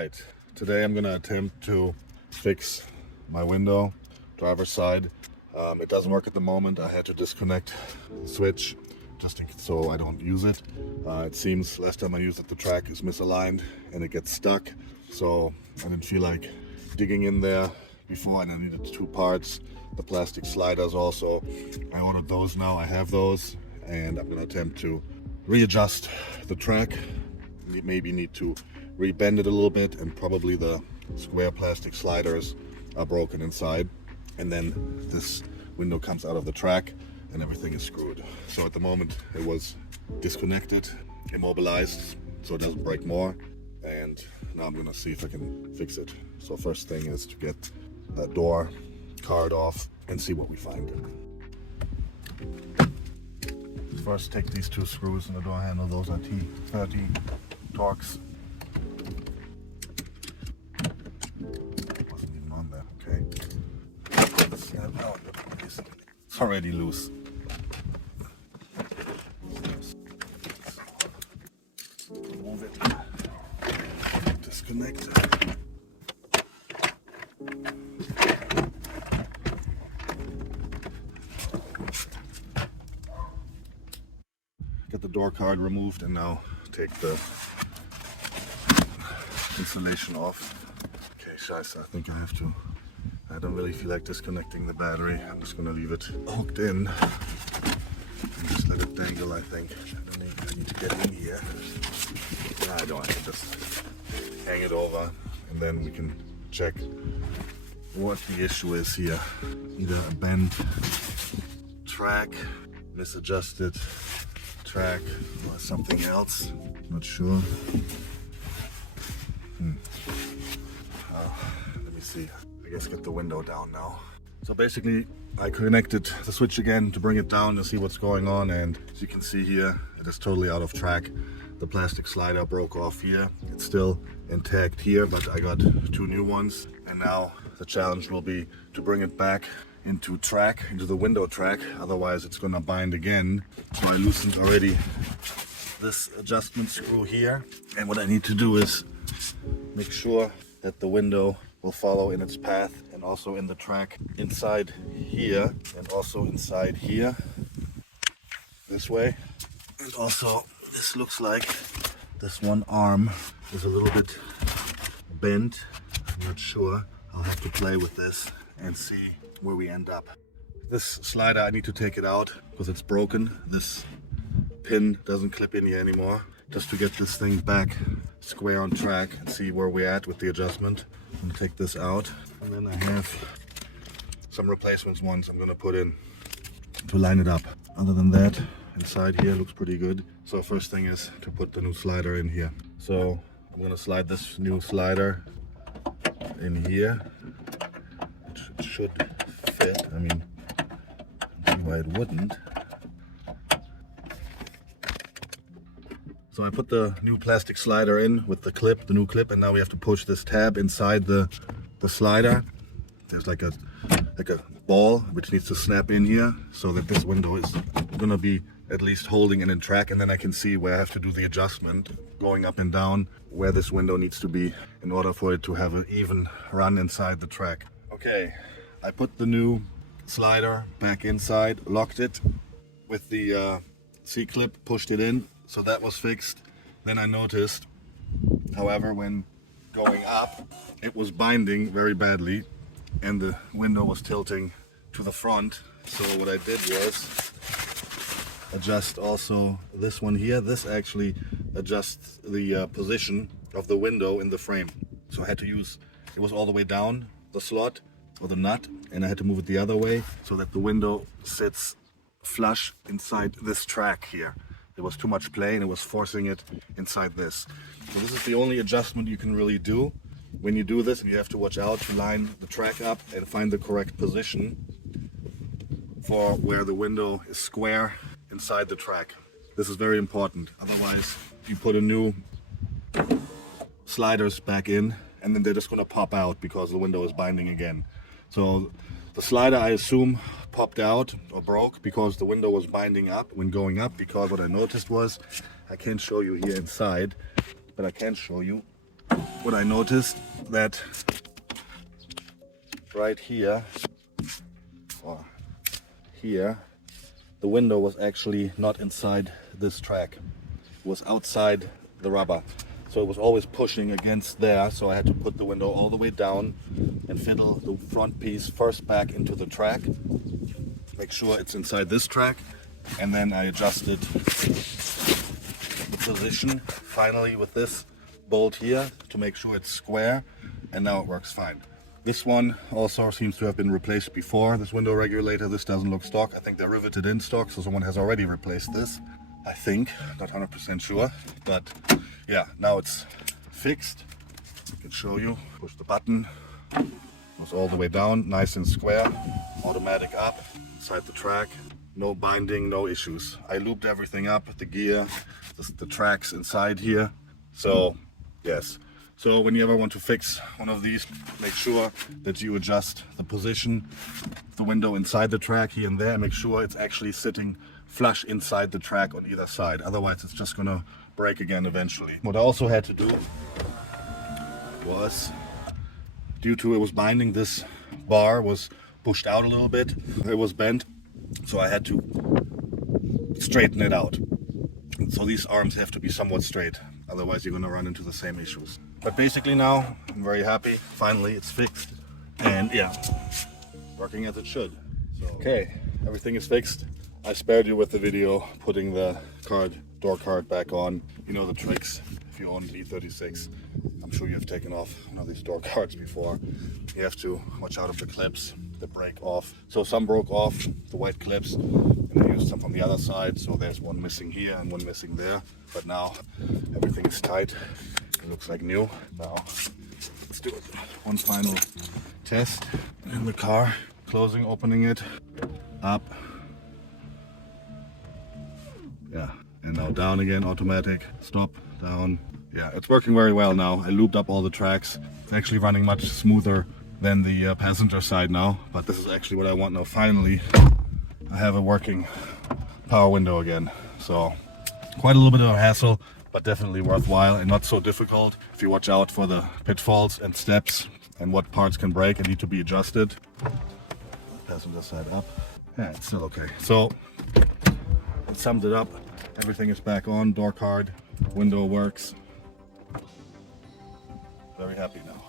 Alright, today I'm gonna attempt to fix my window, driver's side. It doesn't work at the moment. I had to disconnect the switch just so I don't use it. It seems last time I used it, the track is misaligned and it gets stuck. So I didn't feel like digging in there before, and I needed two parts. The plastic sliders also. I ordered those now, I have those, and I'm gonna attempt to readjust the track. Maybe need to rebend it a little bit, and probably the square plastic sliders are broken inside, and then this window comes out of the track and everything is screwed. So at the moment it was disconnected, immobilized, so it doesn't break more, and now I'm gonna see if I can fix it. So first thing is to get a door card off and see what we find. First take these two screws in the door handle. Those are T30 Torx. Wasn't even on there. Okay. Snap out. It's already loose. Remove it. Disconnect it. Get the door card removed, and now take the insulation off. Okay, scheiße, I think I have to. I don't really feel like disconnecting the battery. I'm just gonna leave it hooked in and just let it dangle, I think. I need to get in here. No, I don't. I can just hang it over, and then we can check what the issue is here. Either a bent track, misadjusted track, or something else. Not sure. Let me see. I guess get the window down now. So basically I connected the switch again to bring it down to see what's going on, and as you can see here, it is totally out of track. The plastic slider broke off here. It's still intact here, but I got two new ones, and now the challenge will be to bring it back into the window track, otherwise it's gonna bind again. So I loosened already this adjustment screw here, and what I need to do is make sure that the window will follow in its path, and also in the track inside here, and also inside here, this way. And also this looks like this one arm is a little bit bent. I'm not sure. I'll have to play with this and see where we end up. This slider, I need to take it out because it's broken. This pin doesn't clip in here anymore. Just to get this thing back square on track and see where we're at with the adjustment. I'm gonna take this out, and then I have some replacements ones I'm gonna put in to line it up. Other than that, inside here looks pretty good. So first thing is to put the new slider in here. So I'm gonna slide this new slider in here. It should fit. I mean, I don't see why it wouldn't. So I put the new plastic slider in with the clip, the new clip, and now we have to push this tab inside the slider. There's like a ball which needs to snap in here, so that this window is gonna be at least holding it in track, and then I can see where I have to do the adjustment, going up and down, where this window needs to be in order for it to have an even run inside the track. Okay, I put the new slider back inside, locked it with the C-clip, pushed it in. So that was fixed. Then I noticed, however, when going up, it was binding very badly and the window was tilting to the front. So what I did was adjust also this one here. This actually adjusts the position of the window in the frame. So I had to use, it was all the way down, the slot or the nut, and I had to move it the other way so that the window sits flush inside this track here. There was too much play and it was forcing it inside this. So this is the only adjustment you can really do when you do this, and you have to watch out to line the track up and find the correct position for where the window is square inside the track. This is very important. Otherwise, you put a new sliders back in and then they're just gonna pop out because the window is binding again. So the slider, I assume, popped out or broke because the window was binding up when going up, because what I noticed was, I can't show you here inside, but I can show you what I noticed, that right here, or here, the window was actually not inside this track. It was outside the rubber. So it was always pushing against there, so I had to put the window all the way down and fiddle the front piece first back into the track. Make sure it's inside this track, and then I adjusted the position finally with this bolt here to make sure it's square, and now it works fine. This one also seems to have been replaced before, this window regulator. This doesn't look stock. I think they're riveted in stock, so someone has already replaced this. I think, not 100% sure, but yeah, now it's fixed. I can show you. Push the button, goes all the way down, nice and square, automatic up, inside the track, no binding, no issues. I looped everything up, the gear, the tracks inside here, so yes. So when you ever want to fix one of these, make sure that you adjust the position of the window inside the track here and there, and make sure it's actually sitting flush inside the track on either side. Otherwise it's just gonna break again eventually. What I also had to do was, due to it was binding, this bar was pushed out a little bit. It was bent, so I had to straighten it out. So these arms have to be somewhat straight, otherwise you're gonna run into the same issues. But basically now, I'm very happy. Finally it's fixed, and yeah, working as it should. So, okay, everything is fixed. I spared you with the video putting the door card back on. You know the tricks. If you own the E36, I'm sure you have taken off one of these door cards before. You have to watch out of the clips that break off. So some broke off, the white clips, and I used some from the other side. So there's one missing here and one missing there. But now everything is tight. It looks like new. Now let's do one final test in the car. Closing, opening it, up. Yeah, and now down again, automatic, stop, down. Yeah, it's working very well now. I looped up all the tracks. It's actually running much smoother than the passenger side now, but this is actually what I want now. Finally, I have a working power window again. So quite a little bit of a hassle, but definitely worthwhile and not so difficult if you watch out for the pitfalls and steps and what parts can break and need to be adjusted. Passenger side up. Yeah, it's still okay. So it summed it up. Everything is back on. Door card, window works. Very happy now.